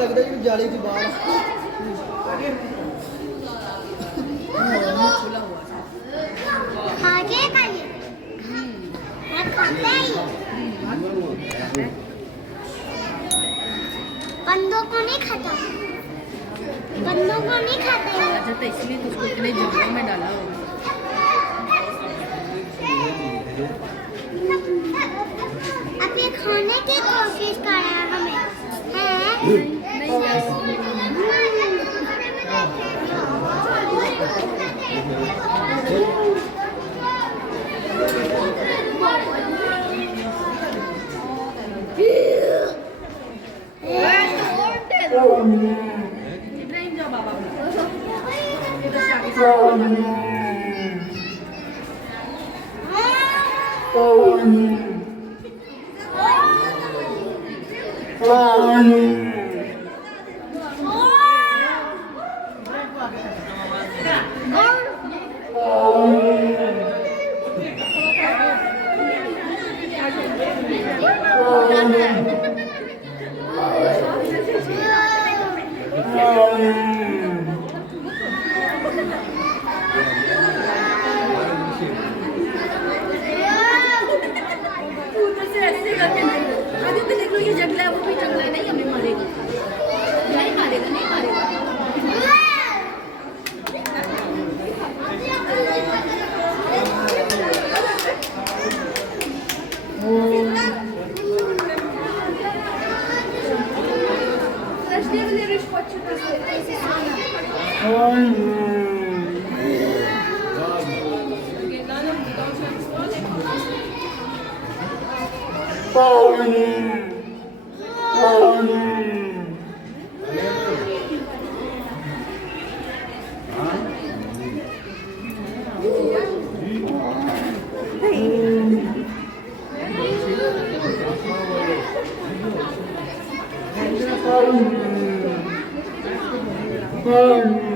लगता है जाली की बाहर आगे का ये खाते ही बंदों को नहीं खाता बंदों को नहीं खाते अच्छा तो इसलिए तो उसको इतने जगहों में डाला होगा अब ये खाने की कोशिश कर रहा है हमें इब्राहिम जाओ बाबा ऐसे करके आगे पे देख लो ये जंगला है वो भी जंगला है नहीं हमें मारेगा नहीं मारेगा नहीं मारेगा Oh